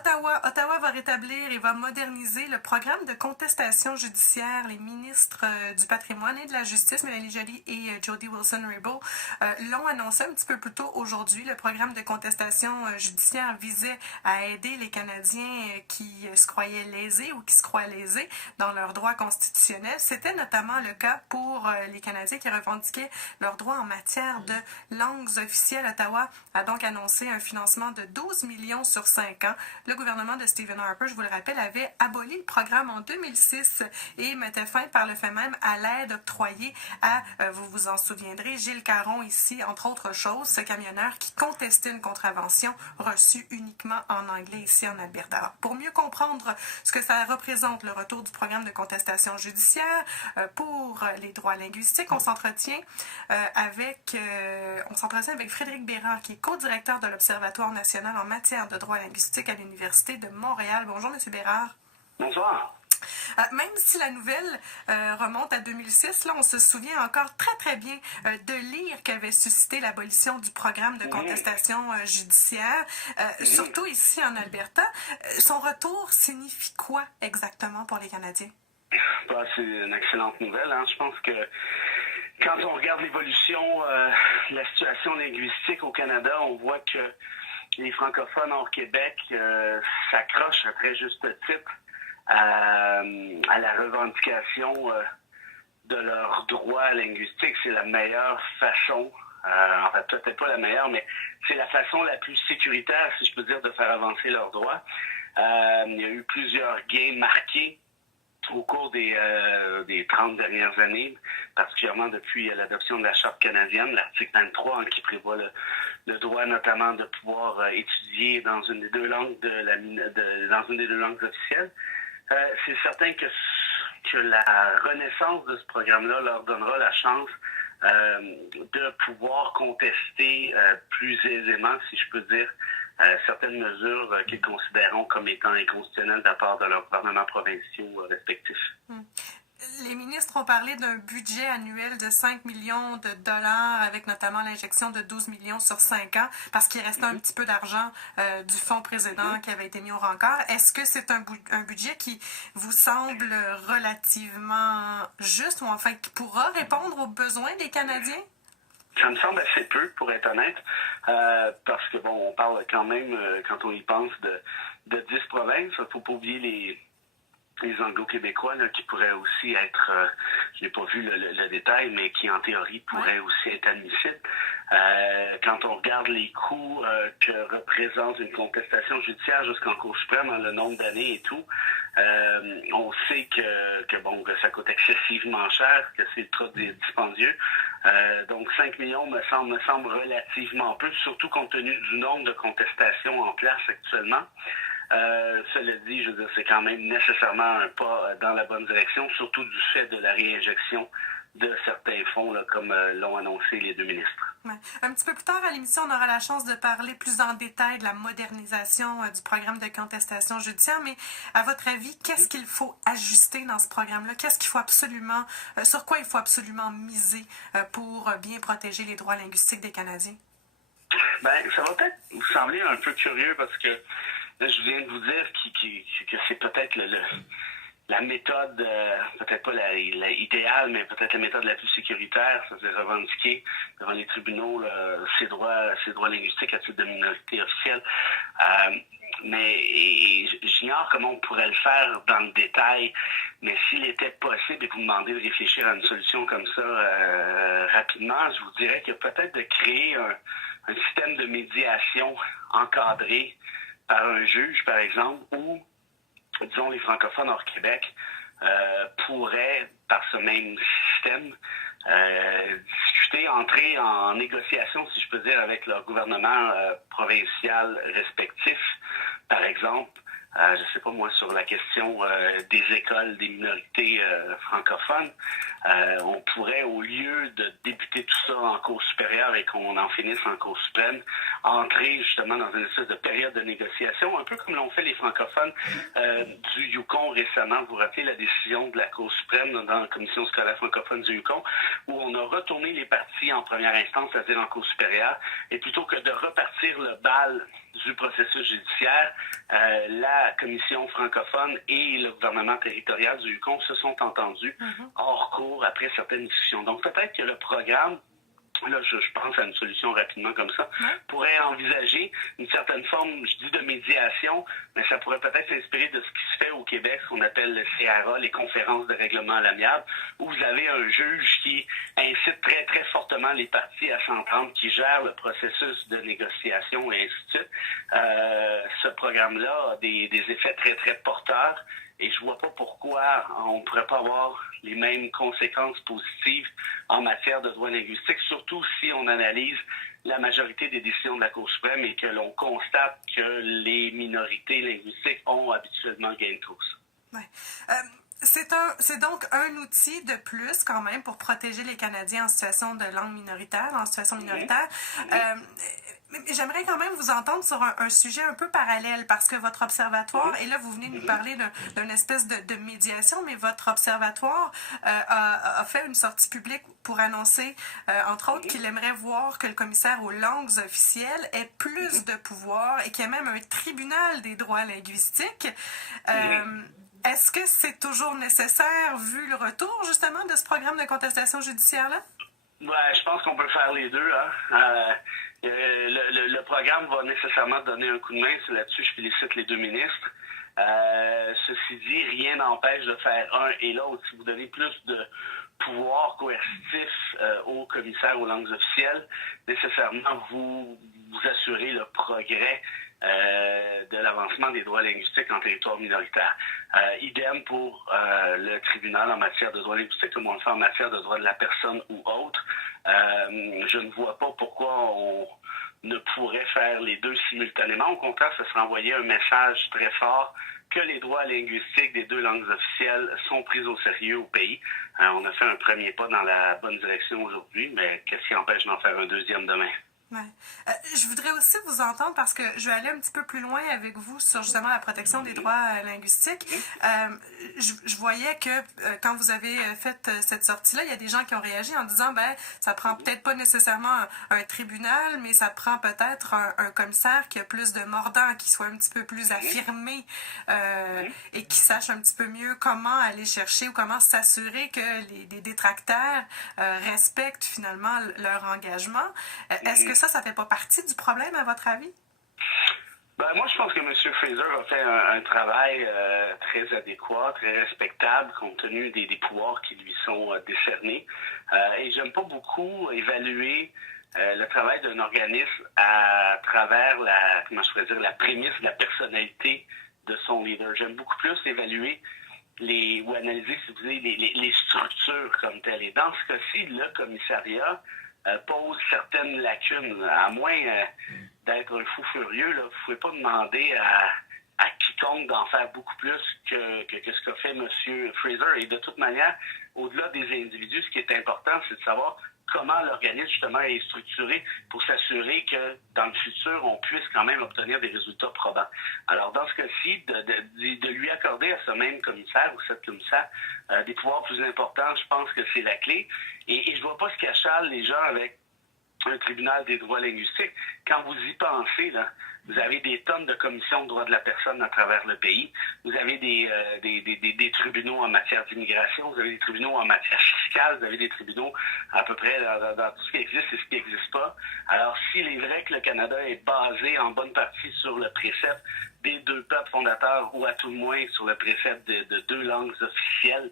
Ottawa va rétablir et va moderniser le programme de contestation judiciaire. Les ministres du patrimoine et de la justice, Mélanie Joly et Jody Wilson-Raybould, l'ont annoncé un petit peu plus tôt aujourd'hui. Le programme de contestation judiciaire visait à aider les Canadiens qui se croyaient lésés ou qui se croient lésés dans leurs droits constitutionnels. C'était notamment le cas pour les Canadiens qui revendiquaient leurs droits en matière de langues officielles. Ottawa a donc annoncé un financement de 12 millions sur 5 ans. Le gouvernement de Stephen Harper, je vous le rappelle, avait aboli le programme en 2006 et mettait fin par le fait même à l'aide octroyée à, vous vous en souviendrez, Gilles Caron ici, entre autres choses, ce camionneur qui contestait une contravention reçue uniquement en anglais ici en Alberta. Alors, pour mieux comprendre ce que ça représente, le retour du programme de contestation judiciaire pour les droits linguistiques, on s'entretient avec Frédéric Bérard, qui est co-directeur de l'Observatoire national en matière de droit linguistique à l'Université de Montréal. Bonjour, M. Bérard. Bonsoir. Même si la nouvelle remonte à 2006, là, on se souvient encore très, très bien de l'ire qu'avait suscité l'abolition du programme de contestation judiciaire, surtout ici en Alberta. Son retour signifie quoi exactement pour les Canadiens? C'est une excellente nouvelle. Je pense que quand on regarde l'évolution de la situation linguistique au Canada, on voit que les francophones hors Québec s'accrochent à très juste titre à la revendication de leurs droits linguistiques. C'est la meilleure façon, en fait peut-être pas la meilleure, mais c'est la façon la plus sécuritaire, si je peux dire, de faire avancer leurs droits. Il y a eu plusieurs gains marqués au cours des 30 dernières années, particulièrement depuis l'adoption de la Charte canadienne, l'article 23, qui prévoit le droit notamment de pouvoir étudier dans une des deux langues dans une des deux langues officielles. C'est certain que la renaissance de ce programme-là leur donnera la chance de pouvoir contester plus aisément, si je peux dire, certaines mesures qu'ils considéreront comme étant inconstitutionnelles de la part de leurs gouvernements provinciaux respectifs. Les ministres ont parlé d'un budget annuel de 5 millions de dollars avec notamment l'injection de 12 millions sur 5 ans parce qu'il restait un petit peu d'argent du fonds précédent qui avait été mis au rencard. Est-ce que c'est un budget qui vous semble relativement juste ou enfin qui pourra répondre aux besoins des Canadiens? Ça me semble assez peu, pour être honnête, parce que, on parle quand même, quand on y pense, de 10 provinces. Il ne faut pas oublier les Anglo-Québécois qui pourraient aussi être, je n'ai pas vu le détail, mais qui en théorie pourraient aussi être admissibles. Quand on regarde les coûts que représente une contestation judiciaire jusqu'en Cour suprême, le nombre d'années et tout, on sait que ça coûte excessivement cher, que c'est trop dispendieux. Donc 5 millions me semble relativement peu, surtout compte tenu du nombre de contestations en place actuellement. Cela dit, je veux dire, c'est quand même nécessairement un pas dans la bonne direction, surtout du fait de la réinjection de certains fonds, comme l'ont annoncé les deux ministres. Ouais. Un petit peu plus tard à l'émission, on aura la chance de parler plus en détail de la modernisation du programme de contestation judiciaire, mais à votre avis, qu'est-ce qu'il faut ajuster dans ce programme-là? Qu'est-ce qu'il faut absolument, sur quoi il faut absolument miser pour bien protéger les droits linguistiques des Canadiens? Ça va peut-être vous sembler un peu curieux parce que là, je viens de vous dire que c'est peut-être la méthode, peut-être pas idéale, mais peut-être la méthode la plus sécuritaire, c'est-à-dire revendiquer devant les tribunaux ces droits linguistiques à titre de minorité officielle. Mais j'ignore comment on pourrait le faire dans le détail, mais s'il était possible et vous me demandez de réfléchir à une solution comme ça rapidement, je vous dirais qu'il y a peut-être de créer un système de médiation encadré par un juge, par exemple, ou, disons, les francophones hors Québec pourraient, par ce même système, discuter, entrer en négociation, si je peux dire, avec leur gouvernement provincial respectif. Par exemple, je ne sais pas moi, sur la question des écoles des minorités francophones, on pourrait, au lieu de débuter tout ça en Cour supérieure et qu'on en finisse en Cour suprême, entrer justement dans une espèce de période de négociation, un peu comme l'ont fait les francophones du Yukon récemment. Vous vous rappelez la décision de la Cour suprême dans la Commission scolaire francophone du Yukon, où on a retourné les parties en première instance, c'est-à-dire en Cour supérieure, et plutôt que de repartir le bal du processus judiciaire, la Commission francophone et le gouvernement territorial du Yukon se sont entendus hors cours après certaines discussions. Donc peut-être que le programme, là je pense à une solution rapidement comme ça, pourrait envisager une certaine forme, je dis de médiation, mais ça pourrait peut-être s'inspirer de ce qui se fait au Québec, ce qu'on appelle le CRA, les conférences de règlement à l'amiable, où vous avez un juge qui incite très très fortement les parties à s'entendre, qui gère le processus de négociation et ainsi de suite. Ce programme-là a des effets très très porteurs. Et je vois pas pourquoi on ne pourrait pas avoir les mêmes conséquences positives en matière de droit linguistique, surtout si on analyse la majorité des décisions de la Cour suprême et que l'on constate que les minorités linguistiques ont habituellement gain de cause. Ouais. C'est donc un outil de plus quand même pour protéger les Canadiens en situation de langue minoritaire, en situation minoritaire. J'aimerais quand même vous entendre sur un sujet un peu parallèle parce que votre observatoire, et là vous venez nous parler d'une espèce de médiation, mais votre observatoire a fait une sortie publique pour annoncer, entre autres, qu'il aimerait voir que le commissaire aux langues officielles ait plus de pouvoir et qu'il y ait même un tribunal des droits linguistiques. Est-ce que c'est toujours nécessaire vu le retour justement de ce programme de contestation judiciaire-là? Ouais, je pense qu'on peut faire les deux. Le programme va nécessairement donner un coup de main. Là-dessus, je félicite les deux ministres. Ceci dit, rien n'empêche de faire un et l'autre. Si vous donnez plus de pouvoir coercitif au commissaire aux langues officielles, nécessairement vous assurez le progrès de l'avancement des droits linguistiques en territoire minoritaire. Idem pour le tribunal en matière de droits linguistiques, comme on le fait en matière de droits de la personne ou autre. Je ne vois pas pourquoi on ne pourrait faire les deux simultanément. Au contraire, ce serait envoyer un message très fort que les droits linguistiques des deux langues officielles sont pris au sérieux au pays. On a fait un premier pas dans la bonne direction aujourd'hui, mais qu'est-ce qui empêche d'en faire un deuxième demain? Ouais. Je voudrais aussi vous entendre parce que je vais aller un petit peu plus loin avec vous sur justement la protection des droits linguistiques. Je voyais que quand vous avez fait cette sortie-là, il y a des gens qui ont réagi en disant ça prend peut-être pas nécessairement un tribunal, mais ça prend peut-être un commissaire qui a plus de mordant, qui soit un petit peu plus affirmé et qui sache un petit peu mieux comment aller chercher ou comment s'assurer que les détracteurs respectent finalement leur engagement. Est-ce que ça fait pas partie du problème, à votre avis? Moi, je pense que M. Fraser a fait un travail très adéquat, très respectable, compte tenu des pouvoirs qui lui sont décernés. Et j'aime pas beaucoup évaluer le travail d'un organisme à travers la prémisse de la personnalité de son leader. J'aime beaucoup plus évaluer ou analyser, si vous voulez, les structures comme telles. Et dans ce cas-ci, le commissariat pose certaines lacunes. À moins d'être un fou furieux, là, vous ne pouvez pas demander à quiconque d'en faire beaucoup plus que ce qu'a fait M. Fraser. Et de toute manière, au-delà des individus, ce qui est important, c'est de savoir comment l'organisme, justement, est structuré pour s'assurer que, dans le futur, on puisse quand même obtenir des résultats probants. Alors, dans ce cas-ci, de lui accorder à ce même commissaire ou cette commissaire des pouvoirs plus importants, je pense que c'est la clé. Et je ne vois pas ce qui achale les gens avec un tribunal des droits linguistiques. Quand vous y pensez, là, vous avez des tonnes de commissions de droits de la personne à travers le pays. Vous avez des tribunaux en matière d'immigration, vous avez des tribunaux en matière fiscale, vous avez des tribunaux à peu près dans tout ce qui existe et ce qui n'existe pas. Alors, s'il est vrai que le Canada est basé en bonne partie sur le précepte des deux peuples fondateurs, ou à tout le moins sur le précepte de deux langues officielles,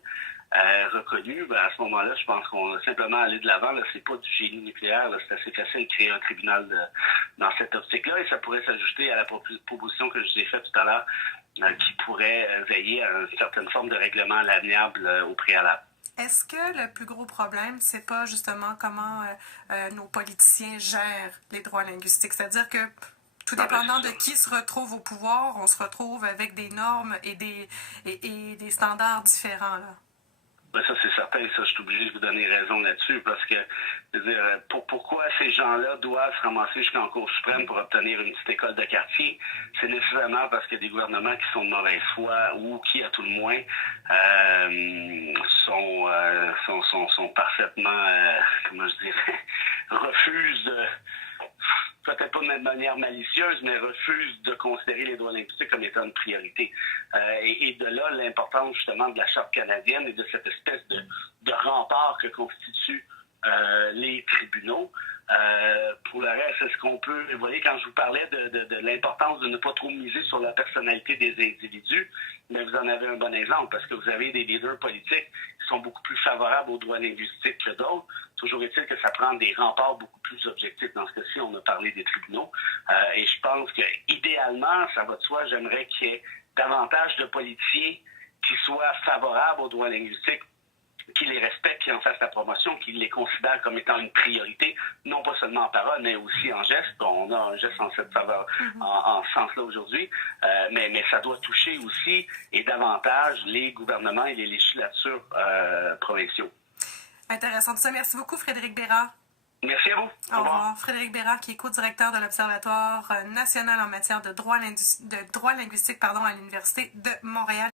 reconnu, à ce moment-là, je pense qu'on va simplement aller de l'avant. C'est pas du génie nucléaire, c'est assez facile de créer un tribunal dans cette optique-là, et ça pourrait s'ajouter à la proposition que je vous ai faite tout à l'heure, qui pourrait veiller à une certaine forme de règlement à l'amiable au préalable. Est-ce que le plus gros problème, c'est pas justement comment nos politiciens gèrent les droits linguistiques? C'est-à-dire que tout dépendant de qui se retrouve au pouvoir, on se retrouve avec des normes et des standards différents, là. Ben ça, c'est certain, ça, je suis obligé de vous donner raison là-dessus, parce que, je veux dire, pourquoi ces gens-là doivent se ramasser jusqu'en Cour suprême pour obtenir une petite école de quartier? C'est nécessairement parce qu'il y a des gouvernements qui sont de mauvaise foi ou qui, à tout le moins, sont parfaitement, comment je dirais, refusent de... peut-être pas de manière malicieuse, mais refuse de considérer les droits linguistiques comme étant une priorité. Et de là, l'importance justement de la Charte canadienne et de cette espèce de rempart que constituent les tribunaux. Pour le reste, est-ce qu'on peut... Vous voyez, quand je vous parlais de l'importance de ne pas trop miser sur la personnalité des individus, mais vous en avez un bon exemple, parce que vous avez des leaders politiques qui sont beaucoup plus favorables aux droits linguistiques que d'autres. Toujours est-il que ça prend des remparts beaucoup plus objectifs. Dans ce cas-ci, on a parlé des tribunaux. Et je pense que idéalement, ça va de soi, j'aimerais qu'il y ait davantage de politiciens qui soient favorables aux droits linguistiques, qui les respectent, qui en fassent la promotion, qui les considèrent comme étant une priorité, non pas seulement en parole, mais aussi en geste. On a un geste en cette faveur, en ce sens-là aujourd'hui, mais ça doit toucher aussi et davantage les gouvernements et les législatures provinciaux. Intéressant tout ça. Merci beaucoup, Frédéric Bérard. Merci à vous. Au revoir. Frédéric Bérard, qui est co-directeur de l'Observatoire national en matière de droit linguistique à l'Université de Montréal.